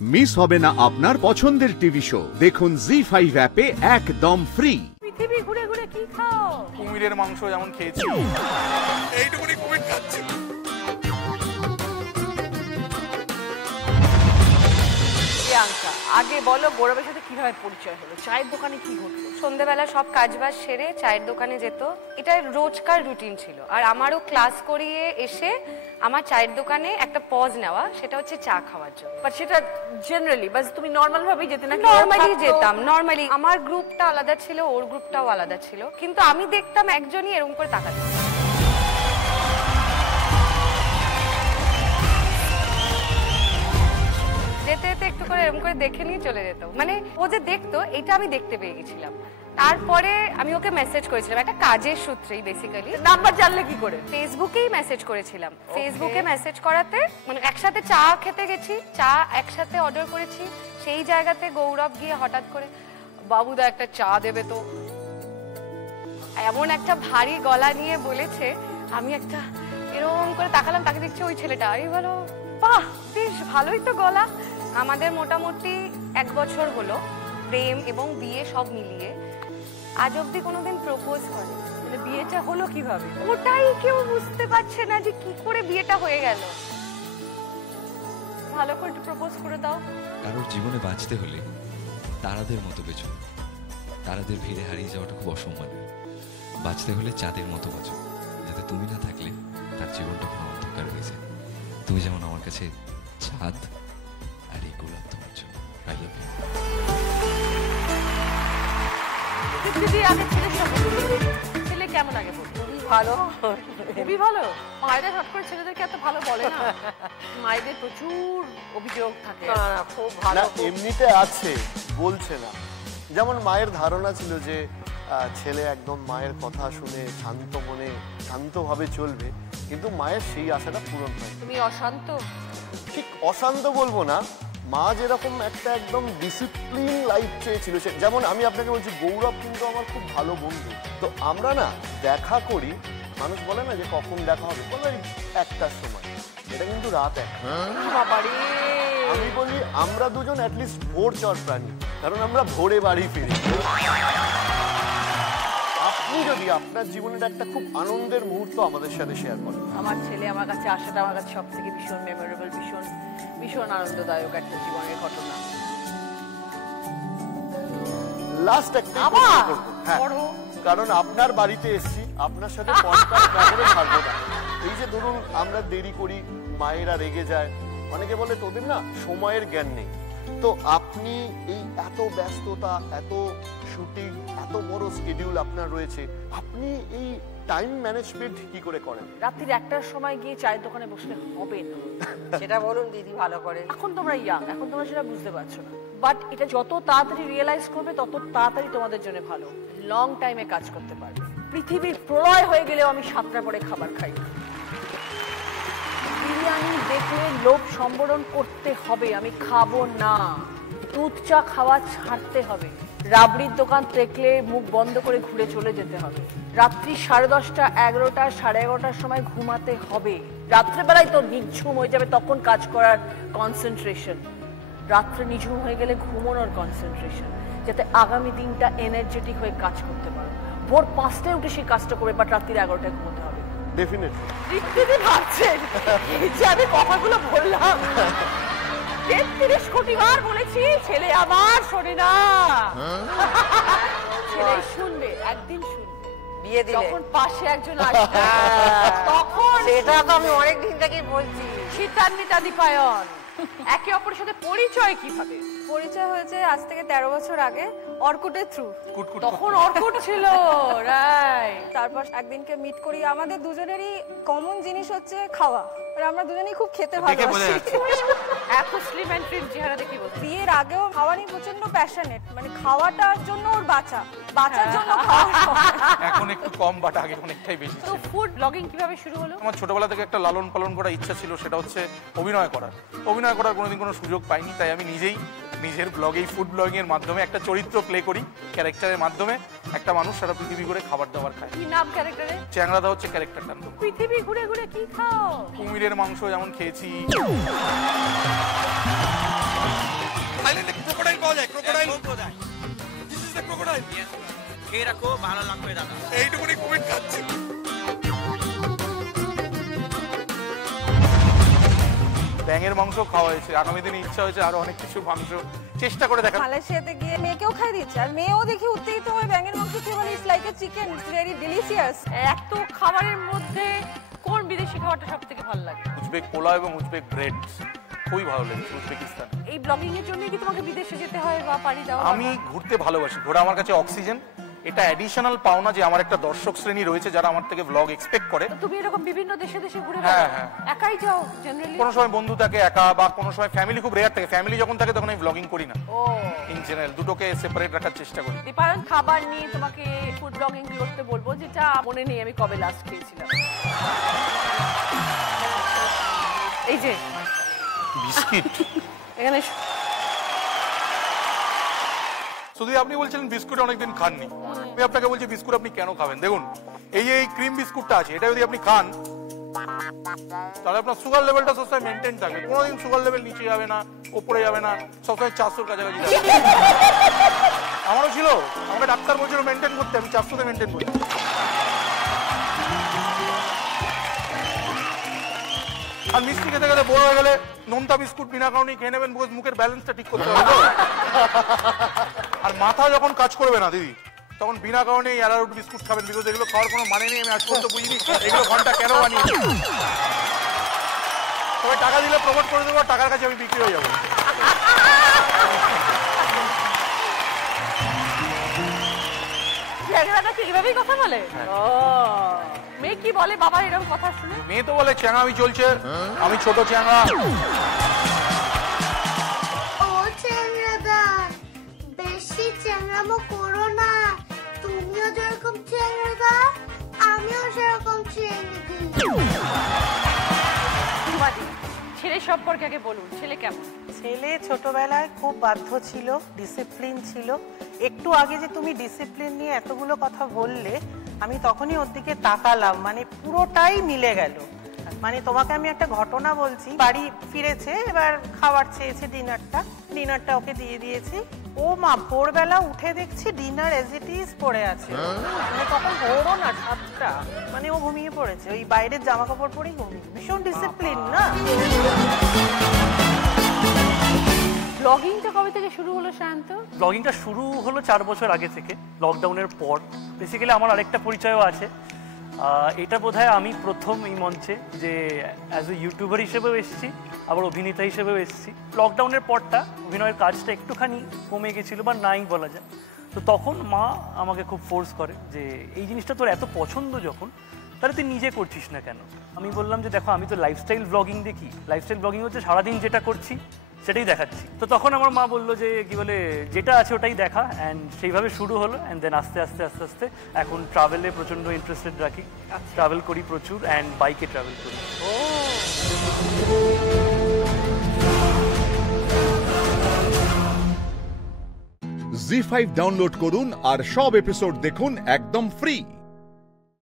Miss হবে না আপনার পছন্দের টিভি শো, দেখুন জি5 অ্যাপে একদম ফ্রি। পৃথিবী ঘুরে ঘুরে কি খাও? কুমিরের মাংস যেমন খেয়েছি, এইটুকুনি কুমির খাচ্ছি। প্রিয়াঙ্কা, আগে বলো গৌরবের সাথে কিভাবে পরিচয় হলো? চায়ের দোকানে কি ঘটলো? সন্ধ্যাবেলা সব কাজবাজ সেরে চায়ের দোকানে যেত, এটা রোজকার রুটিন ছিল। আর আমারও ক্লাস করিয়ে এসে আমার চায়ের দোকানে একটা পজ নেওয়া, সেটা হচ্ছে চা খাওয়ার জন্য। বাট সেটা জেনারেলি বাস তুমি নর্মাল ভাবেই যেতে না? নর্মালি যেতাম, নর্মালি। আমার গ্রুপটা আলাদা ছিল, ওর গ্রুপটাও আলাদা ছিল, কিন্তু আমি দেখতাম একজনই এরকম করে তাকাতো। যেতে যেতে একটু করে এরকম করে দেখে নিয়ে চলে যেত, মানে ও যে দেখতো এটা আমি দেখতে পেয়ে গেছিলাম। তারপরে আমি ওকে মেসেজ করেছিলাম একটা কাজের সূত্রেই, বেসিক্যালি। নাম্বার জানলে কি করে? ফেসবুকেই মেসেজ করেছিলাম। ফেসবুকে মেসেজ করাতে মানে একসাথে চা খেতে গেছি, চা একসাথে অর্ডার করেছি, সেই জায়গাতে গৌরব গিয়ে হঠাৎ করে বাবুদা একটা চা দেবে তো, এমন একটা ভারী গলা নিয়ে বলেছে। আমি একটা এরকম করে তাকালাম, তাকে দেখছি ওই ছেলেটা। আমি বলো বাহ, বেশ ভালোই তো গলা। আমাদের মোটামুটি 1 বছর হলো প্রেম এবং বিয়ে সব মিলিয়ে। আজ অব্দি কোনোদিন প্রপোজ করে। মানে বিয়েটা হলো কিভাবে? ওটাই কেউ বুঝতে পারছে না যে কি করে বিয়েটা হয়ে গেল। ভালো করে একটু প্রপোজ করে দাও। কারোর জীবনে বাঁচতে হলে তারাদের মতো বেঁচো। তারাদের ভিড়ে হারিয়ে যাওয়াটা খুব অসম্মানের। বাঁচতে হলে চাঁদের মতো বাঁচো, যাতে তুমি না থাকলে তার জীবনটা কোনো অন্ধকার হয়ে যায়। তুমি যেমন আমার কাছে চাঁদ, আর এই গোলাপ তোমার জন্য। I love you. ছেলে কেমন আগে বলতো? খুবই ভালো, খুবই ভালো। মায়েরা হট করে ছেলেদেরকে এত ভালো বলে না। মায়েদের প্রচুর অভিযোগ থাকে। খুব ভালো। এমনিতে আছে, বলছে না। যেমন মায়ের ধারণা ছিল যে ছেলে একদম মায়ের কথা শুনে শান্ত মনে শান্তভাবে চলবে, কিন্তু মায়ের সেই আশাটা পূরণ হয়। তুমি অশান্ত? ঠিক অশান্ত বলবো না, মা যেরকম একটা একদম ডিসিপ্লিন লাইফ চেয়েছিল, যেমন আমি আপনাকে বলছি গৌরব কিন্তু আমার খুব ভালো বন্ধু। তো আমরা না দেখা করি, মানুষ বলে না যে কখন দেখা হবে, বলে 1টার সময়, এটা কিন্তু রাত 1টা। আমি বলি আমরা দুজন অ্যাটলিস্ট ভোর চর প্রাণী, কারণ আমরা ভোরে বাড়ি ফিরি। আপনি যদি আপনার জীবনের একটা খুব আনন্দের মুহূর্ত আমাদের সাথে শেয়ার করেন। আমার ছেলে আমার কাছে আসাটা আমার কাছে সব থেকে ভীষণ মেমোরেবল, ভীষণ ভীষণ আনন্দদায়ক একটা জীবনের ঘটনা। লাস্ট একটা কারণ আপনার বাড়িতে এসেছি, আপনার সাথে পডকাস্ট না করে থাকবো না। এই যে ধরুন আমরা দেরি করি, মায়েরা রেগে যায়, অনেকে বলে তোদের না সময়ের জ্ঞান নেই। তো আপনি এই এত ব্যস্ততা, এত শুটিং, এত বড় শিডিউল আপনার রয়েছে, আপনি এই টাইম ম্যানেজমেন্ট কি করে করেন? রাত্রির 1টার সময় গিয়ে চায়ের দোকানে বসলে হবে না। সেটা বলুন দিদি ভালো করে। এখন তোমরা ইয়াং, এখন তোমরা সেটা বুঝতে পারছো না, বাট এটা যত তাড়াতাড়ি রিয়েলাইজ করবে তত তাড়াতাড়ি তোমাদের জন্য ভালো। লং টাইমে কাজ করতে পারবে। পৃথিবীর প্রলয় হয়ে গেলেও আমি 7টার পরে খাবার খাই না। বিরিয়ানি দেখলে লোভ সম্বরণ করতে হবে, আমি খাবো না। দুধ চা খাওয়া ছাড়তে হবে। রাবড়ির দোকান দেখলে মুখ বন্ধ করে ঘুরে চলে যেতে হবে। রাত্রি 10:30, 11টা, 11:30টার সময় ঘুমাতে হবে। রাত্রেবেলায় তো নিঝুম হয়ে যাবে, তখন কাজ করার কনসেন্ট্রেশন। রাত্রে নিঝুম হয়ে গেলে ঘুমানোর কনসেন্ট্রেশন, যাতে আগামী দিনটা এনার্জেটিক হয়ে কাজ করতে পারো। ভোর 5টায় উঠে সেই কাজটা করবে, বাট রাত্রির 11টায় ঘুমোতে হবে। ডেফিনেটলি ভাবছেন যে আমি কথাগুলো বললাম 33 কোটি বার বলেছি, ছেলে আমার শোনে না। ছেলে শুনবে, একদিন শুনবে। বিয়ে দিলে যখন পাশে একজন আসবে তখন। সেটা তো আমি অনেক দিন থেকেই বলছি। শীতান্বিতাদিপায়ন। একে অপরের সাথে পরিচয় কিভাবে? পরিচয় হয়েছে আজ থেকে 13 বছর আগে, অর্কুটের থ্রু। তখন অর্কুট ছিল, রাইট। তারপর একদিনকে মিট করি। আমাদের দুজনেরই কমন জিনিস হচ্ছে খাওয়া, আর আমরা দুজনেই খুব খেতে ভালোবাসি। এত স্লিম এন্ড ট্রিম চেহারা দেখি বলছি। বিয়ের আগেও খাওয়া নিয়ে প্রচন্ড প্যাশনেট, মানে খাওয়াটার জন্য ওর বাঁচার জন্য খাওয়া। এখন একটু কম, বাট আগে অনেকটাই বেশি। তো ফুড ব্লগিং কিভাবে শুরু হলো? আমার ছোটবেলা থেকে একটা লালন পালন করার ইচ্ছা ছিল, সেটা হচ্ছে অভিনয় করার। অভিনয় করার কোনোদিন কোনো সুযোগ পাইনি, তাই আমি নিজেই নিজের ব্লগেই, ফুড ব্লগিং এর মাধ্যমে একটা চরিত্র প্লে করি। ক্যারেক্টারের মাধ্যমে একটা মানুষ সারা পৃথিবী ঘুরে খাবার দাবার খায়। কি নাম ক্যারেক্টারে? চ্যাংড়াদা হচ্ছে ক্যারেক্টারটা। পৃথিবী ঘুরে ঘুরে কি খাও? কুমিরের মাংস যেমন খেয়েছি। খেয়ে রাখো, ভালো লাগবে দাদা। এইটুকুনি কমেন্ট খাচ্ছি। ব্যাঙের মাংস খাওয়া হয়েছে, আগামী দিনে ইচ্ছা হয়েছে আরো অনেক কিছু মাংস চেষ্টা করে দেখা। মালয়েশিয়াতে গিয়ে মেয়েকেও খাই দিচ্ছে, আর মেয়েও দেখি উত্তেজিত হয়ে ব্যাঙের মাংস খেয়ে বলে it's like a chicken, it's very delicious. এত খাবারের মধ্যে কোন বিদেশি খাবারটা সব থেকে ভালো লাগে? উজবেক পোলাও এবং উজবেক ব্রেড খুবই ভালো লেগেছে উজবেকিস্তান। এই ব্লগিং এর জন্য কি তোমাকে বিদেশে যেতে হয় বা পাড়ি দাও? আমি ঘুরতে ভালোবাসি, ঘোরা আমার কাছে অক্সিজেন। এটা অ্যাডিশনাল পাওনা যে আমার একটা দর্শক শ্রেণী রয়েছে যারা আমার থেকে ব্লগ এক্সপেক্ট করে। তুমি এরকম বিভিন্ন দেশে দেশে ঘুরে হ্যাঁ, বেড়াও? হ্যাঁ। একাই যাও জেনারেলি? কোনো সময় বন্ধু থাকে একা, বা কোনো সময় ফ্যামিলি, খুব রেয়ার থাকে। ফ্যামিলি যখন থাকে তখন আমি ব্লগিং করি না। ও, ইন জেনারেল দুটোকে সেপারেট রাখার চেষ্টা করি। দীপায়ন, খাবার নিয়ে তোমাকে ফুড ব্লগিং করতে বলবো, যেটা মনে নেই আমি কবে লাস্ট খেয়েছিলাম। এই যে বিস্কিট। এখানে শুধু আপনি বলছিলেন বিস্কুট অনেকদিন খাননি, আমি আপনাকে বলছি বিস্কুট আপনি কেন খাবেন। দেখুন এই ক্রিম বিস্কুটটা আছে, এটা যদি আপনি খান তাহলে আপনার সুগার লেভেলটা সবসময় মেনটেন থাকবে। কোনোদিন সুগার লেভেল নিচে যাবে না, ওপরে যাবে না, সবসময় 400-র কাছাকাছি যাবে। আমারও ছিল, আমাকে ডাক্তার বলছিল মেনটেন করতে, আমি 400-তে মেনটেন করি। আর মিষ্টি খেতে খেতে বড় হয়ে গেলে নোনতা বিস্কুট বিনা কারণেই খেয়ে নেবেন, বিকজ মুখের ব্যালেন্সটা ঠিক করতে হবে। আর মাথা যখন কাজ করবে না দিদি, তখন বিনা কারণে এই অ্যারারুট বিস্কুট খাবেন, বিকজ এগুলো খাওয়ার কোনো মানে নেই। আমি আজ পর্যন্ত বুঝিনি এগুলো ঘন্টা কেন বানিয়ে। তবে টাকা দিলে প্রমোট করে দেবো, টাকার কাছে আমি বিক্রি হয়ে যাবো। এইভাবেই কথা বলে? মেয়ে কি বলে বাবা এরকম কথা শুনে? মেয়ে তো বলে চ্যাংড়ামি চলছে, আমি ছোট চ্যাংড়া। ও চ্যাংড়াদা, বেশি চ্যাংড়ামো করো না। তুমিও যেরকম চ্যাংড়াদা, আমিও সেরকম চ্যাংড়া। ছেলে সম্পর্কে আগে বলুন, ছেলে কেমন? ছেলে ছোটবেলায় খুব বাধ্য ছিল, ডিসিপ্লিন ছিল। একটু আগে যে তুমি ডিসিপ্লিন নিয়ে এতগুলো কথা বললে, আমি তখনই ওর দিকে তাকালাম, মানে পুরোটাই মিলে গেল। মানে তোমাকে আমি একটা ঘটনা বলছি, বাড়ি ফিরেছে, এবার খাবার চেয়েছে, ডিনারটা ওকে দিয়ে দিয়েছি। ও মা ভোরবেলা উঠে দেখছি ডিনার এজ ইট ইজ পড়ে আছে। মানে তখন ভোরও না, 7টা, মানে ও ঘুমিয়ে পড়েছে, ওই বাইরের জামা কাপড় পরেই ঘুমিয়ে। ভীষণ ডিসিপ্লিন না? ব্লগিংটা কবে থেকে শুরু হলো শান্ত? ব্লগিংটা শুরু হলো 4 বছর আগে থেকে, লকডাউনের পর। বেসিক্যালি আমার আরেকটা পরিচয়ও আছে। এটা বোধহয় আমি প্রথম এই মঞ্চে যে অ্যাজ এ ইউটিউবার হিসেবেও এসেছি, আবার অভিনেতা হিসেবেও এসেছি। লকডাউনের পরটা অভিনয়ের কাজটা একটুখানি কমে গেছিলো, বা নাই বলা যায়। তো তখন মা আমাকে খুব ফোর্স করে যে এই জিনিসটা তোর এত পছন্দ যখন, তাহলে তুই নিজে করছিস না কেন? আমি বললাম যে দেখো, আমি তো লাইফস্টাইল ব্লগিং দেখি। লাইফস্টাইল ব্লগিং হচ্ছে সারাদিন যেটা করছি সেটাই দেখাচ্ছি। তো তখন আমার মা বললো যে কি বলে, যেটা আছে ওটাই দেখা। অ্যান্ড সেইভাবে শুরু হলো। অ্যান্ড দেন আস্তে আস্তে এখন ট্রাভেলে প্রচণ্ড ইন্টারেস্টেড রাখি, ট্রাভেল করি প্রচুর, অ্যান্ড বাইকে ট্রাভেল করি। জি5 ডাউনলোড করুন আর সব এপিসোড দেখুন একদম ফ্রি।